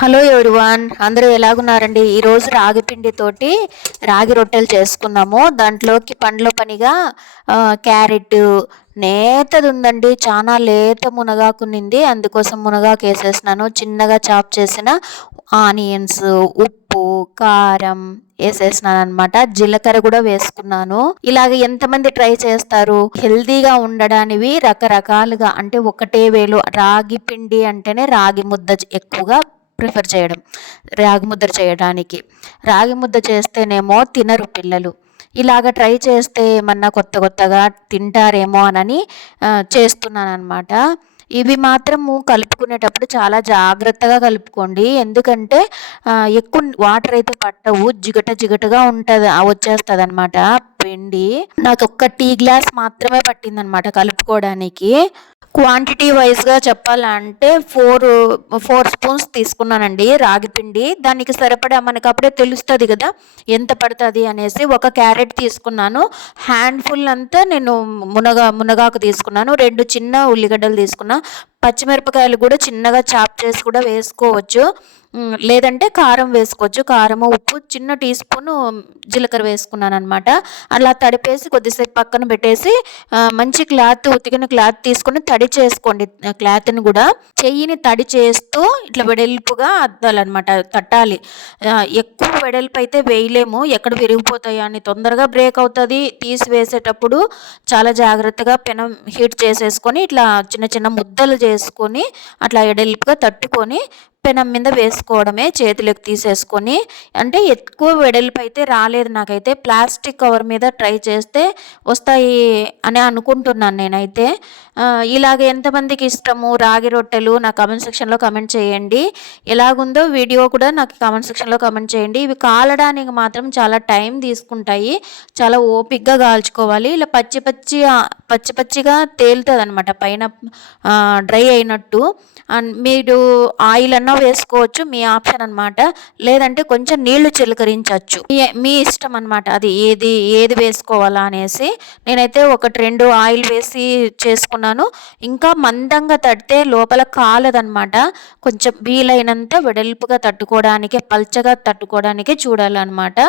Hello everyone, అందరూ ఎలాగున్నారండి? ఈరోజు రాగి పిండితోటి రాగి రొట్టెలు చేసుకున్నాము. దాంట్లోకి పండ్ల పనిగా క్యారెట్ నేతది ఉందండి, చాలా లేత మునగాకునింది. అందుకోసం మునగాకు వేసేసినాను. చిన్నగా చాప్ చేసిన ఆనియన్స్, ఉప్పు, కారం వేసేసినాను అనమాట. జీలకర్ర కూడా వేసుకున్నాను. ఇలాగ ఎంతమంది ట్రై చేస్తారు? హెల్దీగా ఉండడానికి రకరకాలుగా, అంటే ఒకటే వేలు రాగి పిండి అంటేనే రాగి ముద్ద ఎక్కువగా ప్రిఫర్ చేయడం. రాగి ముద్ద చేస్తేనేమో తినరు పిల్లలు. ఇలాగ ట్రై చేస్తే ఏమన్నా కొత్తగా తింటారేమో అని చేస్తున్నాను అనమాట. ఇవి మాత్రము కలుపుకునేటప్పుడు చాలా జాగ్రత్తగా కలుపుకోండి. ఎందుకంటే ఎక్కువ వాటర్ అయితే పట్టవు, జిగటగా ఉంటుంది, వచ్చేస్తుంది అనమాట పిండి. నాకు ఒక్క టీ గ్లాస్ మాత్రమే పట్టిందనమాట కలుపుకోవడానికి. క్వాంటిటీ వైజ్గా చెప్పాలంటే ఫోర్ స్పూన్స్ తీసుకున్నానండి రాగి పిండి. దానికి సరిపడా మనకు అప్పుడే తెలుస్తుంది కదా ఎంత పడుతుంది అనేసి. ఒక క్యారెట్ తీసుకున్నాను, హ్యాండ్ఫుల్ అంతా నేను మునగాకు తీసుకున్నాను, 2 చిన్న ఉల్లిగడ్డలు తీసుకున్నా, పచ్చిమిరపకాయలు కూడా చిన్నగా చాప్ చేసి కూడా వేసుకోవచ్చు, లేదంటే కారం వేసుకోవచ్చు. కారము, ఉప్పు, చిన్న టీ స్పూను జీలకర్ర వేసుకున్నాను అనమాట. అలా తడిపేసి కొద్దిసేపు పక్కన పెట్టేసి మంచి ఉతికిన క్లాత్ తీసుకొని తడి చేసుకోండి. క్లాత్ని కూడా చెయ్యిని తడి చేస్తూ ఇట్లా వెడల్పుగా అద్దాలన్నమాట, తట్టాలి. ఎక్కువ వెడల్పు అయితే వేయలేము, ఎక్కడ విరిగిపోతాయో అని, తొందరగా బ్రేక్ అవుతుంది. తీసివేసేటప్పుడు చాలా జాగ్రత్తగా పెనం హీట్ చేసేసుకొని ఇట్లా చిన్న చిన్న ముద్దలు చేసుకొని అట్లా వెడల్పుగా తట్టుకొని పెనం మీద వేసుకోవడమే, చేతులకు తీసేసుకొని. అంటే ఎక్కువ వెడల్పు అయితే రాలేదు నాకైతే. ప్లాస్టిక్ కవర్ మీద ట్రై చేస్తే వస్తాయి అని అనుకుంటున్నాను నేనైతే. ఇలాగ ఎంతమందికి ఇష్టము రాగి రొట్టెలు నా కామెంట్ సెక్షన్లో కామెంట్ చేయండి. ఎలాగుందో వీడియో కూడా నాకు కామెంట్ సెక్షన్లో కామెంట్ చేయండి. ఇవి కాలడానికి మాత్రం చాలా టైం తీసుకుంటాయి, చాలా ఓపిక్గా కాల్చుకోవాలి. ఇలా పచ్చిగా తేలుతుంది అనమాట పైన, డ్రై అయినట్టు. మీరు ఆయిల్ అన్నా వేసుకోవచ్చు, మీ ఆప్షన్ అనమాట. లేదంటే కొంచెం నీళ్లు చిలకరించవచ్చు, మీ ఇష్టం అనమాట. అది ఏది వేసుకోవాలా అనేసి. నేనైతే 1-2 ఆయిల్ వేసి చేసుకున్నాను. ఇంకా మందంగా తడితే లోపల కాలదనమాట. కొంచెం వీలైనంత వెడల్పుగా తట్టుకోవడానికి, పల్చగా తట్టుకోవడానికి చూడాలన్నమాట.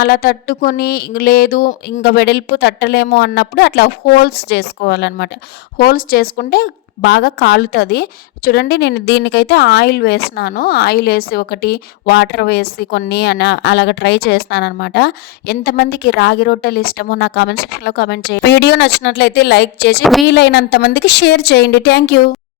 అలా తట్టుకొని లేదు ఇంకా వెడల్పు తట్టలేము అన్నప్పుడు అట్లా హోల్స్ చేసుకోవాలన్నమాట. హోల్స్ చేసుకుంటే బాగా కాలుతుంది. చూడండి, నేను దీనికైతే ఆయిల్ వేసినాను. ఆయిల్ వేసి ఒకటి వాటర్ వేసి కొన్ని అలాగ ట్రై చేస్తున్నాను అనమాట. ఎంతమందికి రాగి రొట్టెలు ఇష్టమో నా కామెంట్ సెక్షన్లో కామెంట్ చేయండి. వీడియో నచ్చినట్లయితే లైక్ చేసి వీలైనంత మందికి షేర్ చేయండి. Thank you.